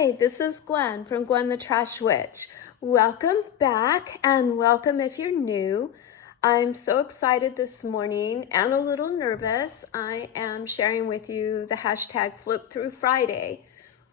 Hi, this is Gwen from Gwen the Trash Witch. Welcome back and welcome if you're new. I'm so excited this morning and a little nervous. I am sharing with you the hashtag Flip Through Friday,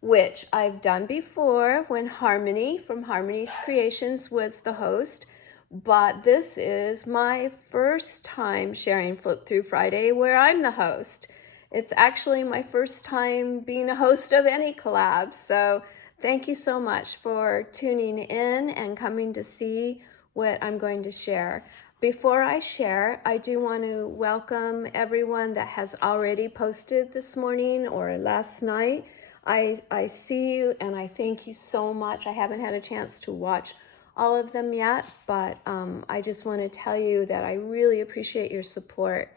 which I've done before when Harmony from Harmony's Creations was the host. But this is my first time sharing Flip Through Friday where I'm the host. It's actually my first time being a host of any collab, so thank you so much for tuning in and coming to see what I'm going to share. Before I share, I do want to welcome everyone that has already posted this morning or last night. I see you and I thank you so much. I haven't had a chance to watch all of them yet, but I just want to tell you that I really appreciate your support.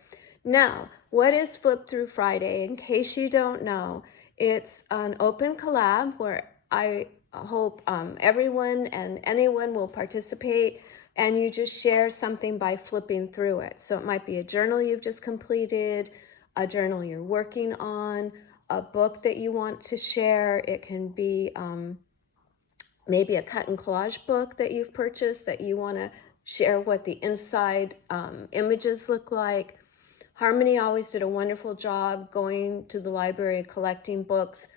Now, what is Flip Through Friday? In case you don't know, it's an open collab where I hope everyone and anyone will participate, and you just share something by flipping through it. So it might be a journal you've just completed, a journal you're working on, a book that you want to share. It can be maybe a cut and collage book that you've purchased that you want to share what the inside images look like. Harmony always did a wonderful job going to the library and collecting books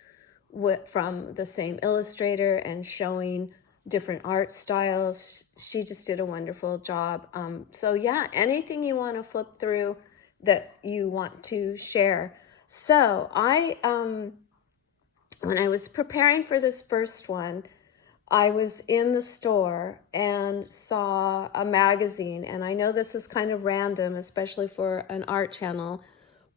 from the same illustrator and showing different art styles. She just did a wonderful job. So yeah, anything you want to flip through that you want to share. So when I was preparing for this first one, I was in the store and saw a magazine, and I know this is kind of random, especially for an art channel,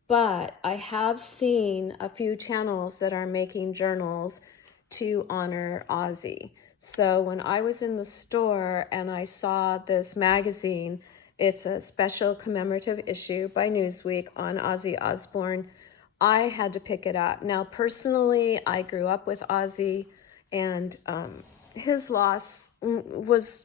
but I have seen a few channels that are making journals to honor Ozzy. So when I was in the store and I saw this magazine, it's a special commemorative issue by Newsweek on Ozzy Osbourne, I had to pick it up. Now, personally, I grew up with Ozzy, and his loss was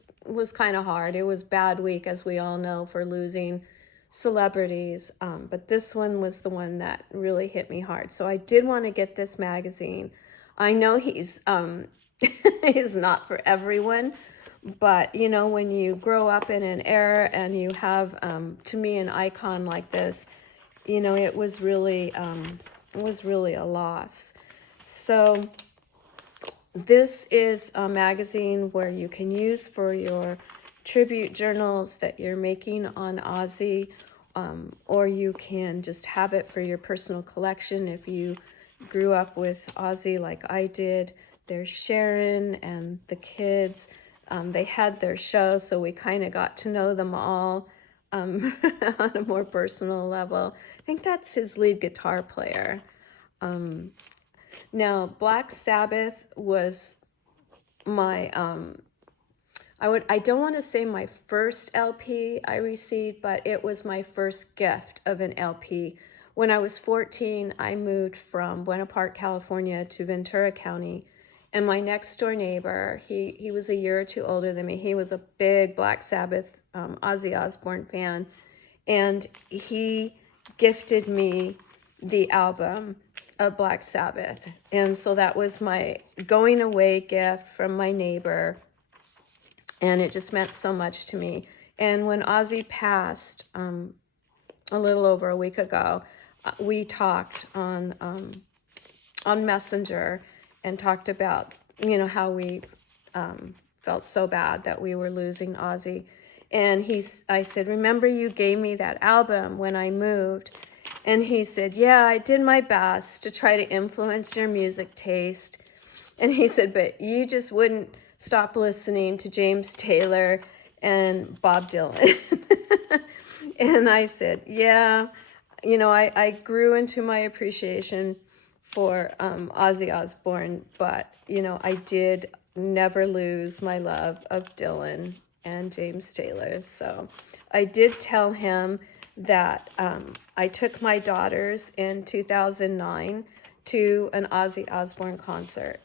kind of hard. It was a bad week, as we all know, for losing celebrities, but this one was the one that really hit me hard. So I did want to get this magazine. I know he's he's not for everyone, but you know, when you grow up in an era and you have to me an icon like this, you know, it was really a loss. So this is a magazine where you can use for your tribute journals that you're making on Ozzy, or you can just have it for your personal collection if you grew up with Ozzy like I did. There's Sharon and the kids. They had their show, so we kind of got to know them all on a more personal level. I think that's his lead guitar player. Now, Black Sabbath was my, I don't want to say my first LP I received, but it was my first gift of an LP. When I was 14, I moved from Buena Park, California to Ventura County, and my next door neighbor, he was a year or two older than me. He was a big Black Sabbath, Ozzy Osbourne fan, and he gifted me the album of Black Sabbath. And so that was my going away gift from my neighbor. And it just meant so much to me. And when Ozzy passed a little over a week ago, we talked on Messenger and talked about, you know, how we felt so bad that we were losing Ozzy. And I said, remember you gave me that album when I moved? And he said, yeah, I did my best to try to influence your music taste. And he said, but you just wouldn't stop listening to James Taylor and Bob Dylan. And I said, yeah, you know, I grew into my appreciation for Ozzy Osbourne, but, you know, I did never lose my love of Dylan and James Taylor. So I did tell him that I took my daughters in 2009 to an Ozzy Osbourne concert.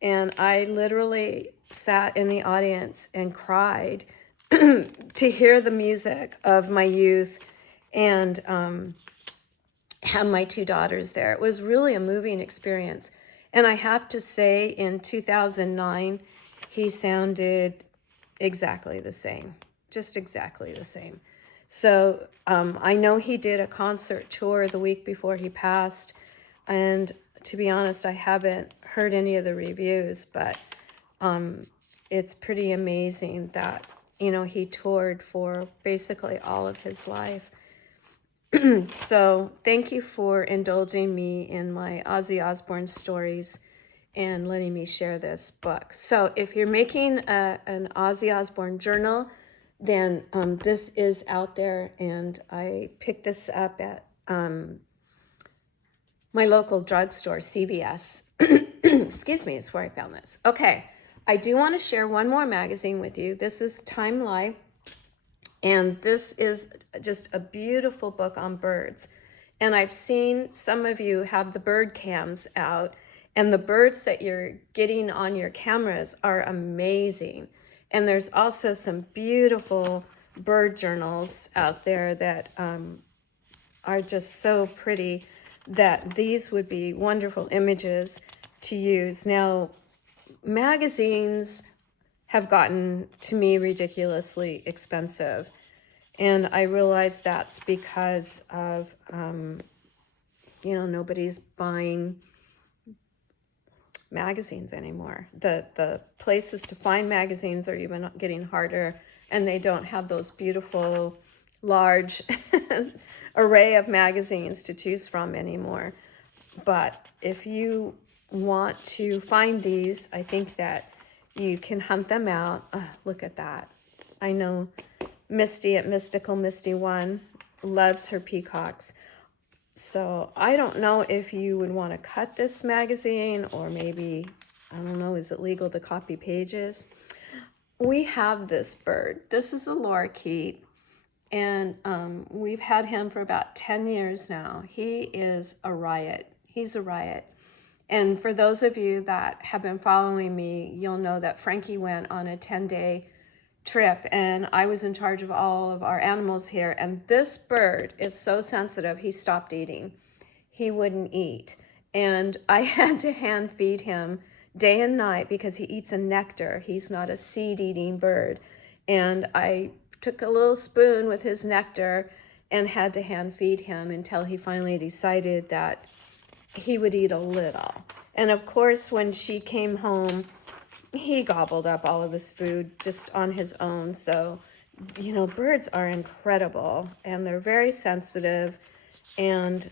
And I literally sat in the audience and cried to hear the music of my youth and have my two daughters there. It was really a moving experience. And I have to say, in 2009, he sounded exactly the same, just exactly the same. So I know he did a concert tour the week before he passed, and to be honest, I haven't heard any of the reviews, but it's pretty amazing that, you know, he toured for basically all of his life. So thank you for indulging me in my Ozzy Osbourne stories and letting me share this book. So if you're making an Ozzy Osbourne journal, then this is out there, and I picked this up at my local drugstore, CVS. Excuse me, is where I found this. Okay, I do want to share one more magazine with you. This is Time Life, and this is just a beautiful book on birds. And I've seen some of you have the bird cams out, and the birds that you're getting on your cameras are amazing. And there's also some beautiful bird journals out there that are just so pretty, that these would be wonderful images to use. Now, magazines have gotten, to me, ridiculously expensive. And I realize that's because of, you know, nobody's buying magazines anymore. The places to find magazines are even getting harder, and they don't have those beautiful, large array of magazines to choose from anymore. But if you want to find these, I think that you can hunt them out. Look at that. I know Misty at Mystical Misty One loves her peacocks. So I don't know if you would want to cut this magazine, or maybe, I don't know, is it legal to copy pages? We have this bird. This is a lorikeet, and we've had him for about 10 years now. He is a riot. He's a riot. And for those of you that have been following me, you'll know that Frankie went on a 10-day trip, and I was in charge of all of our animals here. And this bird is so sensitive, he stopped eating. He wouldn't eat. And I had to hand feed him day and night because he eats a nectar. He's not a seed-eating bird. And I took a little spoon with his nectar and had to hand feed him until he finally decided that he would eat a little. And of course, when she came home, he gobbled up all of his food just on his own. So, you know, birds are incredible, and they're very sensitive, and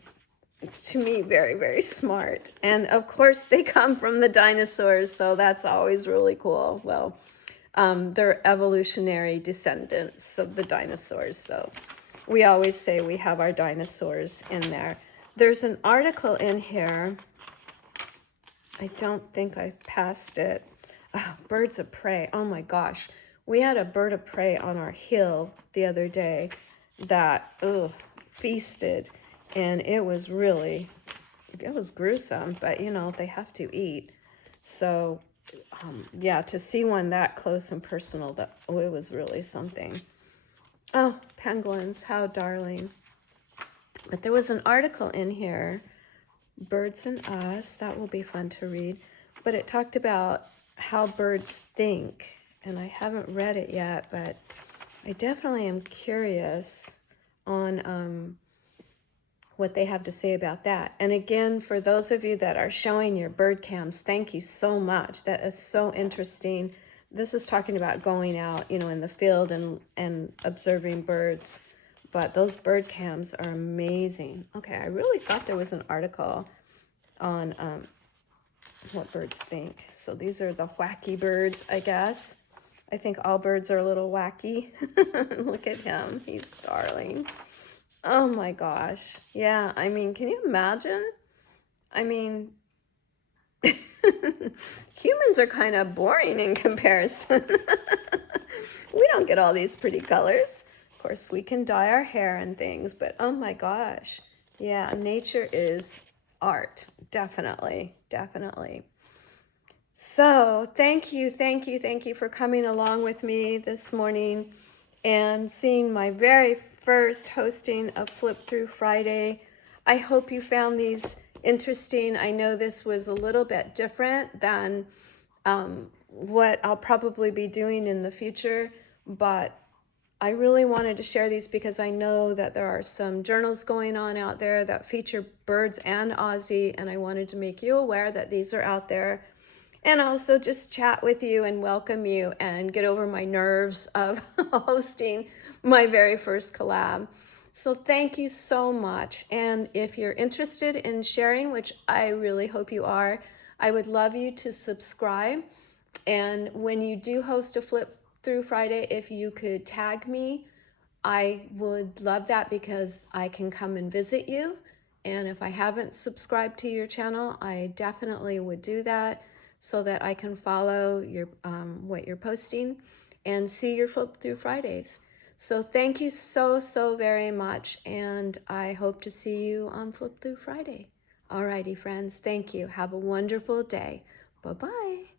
to me, very, very smart. And of course, they come from the dinosaurs, so that's always really cool. Well, they're evolutionary descendants of the dinosaurs, so we always say we have our dinosaurs in there. There's an article in here. I don't think I passed it. Birds of prey. Oh my gosh. We had a bird of prey on our hill the other day that feasted, and it was gruesome, but you know, they have to eat. So yeah, to see one that close and personal, it was really something. Oh, penguins, how darling. But there was an article in here, Birds and Us, that will be fun to read, but it talked about how birds think, and I haven't read it yet, but I definitely am curious on what they have to say about that. And again, for those of you that are showing your bird cams, thank you so much. That is so interesting. This is talking about going out, you know, in the field and observing birds. But those bird cams are amazing. Okay, I really thought there was an article on what birds think. So these are the wacky birds, I guess. I think all birds are a little wacky. Look at him. He's darling. Oh my gosh. Yeah, I mean, can you imagine? I mean, humans are kind of boring in comparison. We don't get all these pretty colors. Of course, we can dye our hair and things, but oh my gosh. Yeah, nature is art. Definitely, definitely. So thank you for coming along with me this morning and seeing my very first hosting of Flip Through Friday. I hope you found these interesting. I know this was a little bit different than what I'll probably be doing in the future, but I really wanted to share these because I know that there are some journals going on out there that feature birds and Aussie, and I wanted to make you aware that these are out there, and also just chat with you and welcome you and get over my nerves of hosting my very first collab. So thank you so much. And if you're interested in sharing, which I really hope you are, I would love you to subscribe. And when you do host a Flip Through Friday, if you could tag me, I would love that because I can come and visit you. And if I haven't subscribed to your channel, I definitely would do that so that I can follow your what you're posting and see your Flip Through Fridays. So thank you so, so very much. And I hope to see you on Flip Through Friday. Alrighty, friends. Thank you. Have a wonderful day. Bye-bye.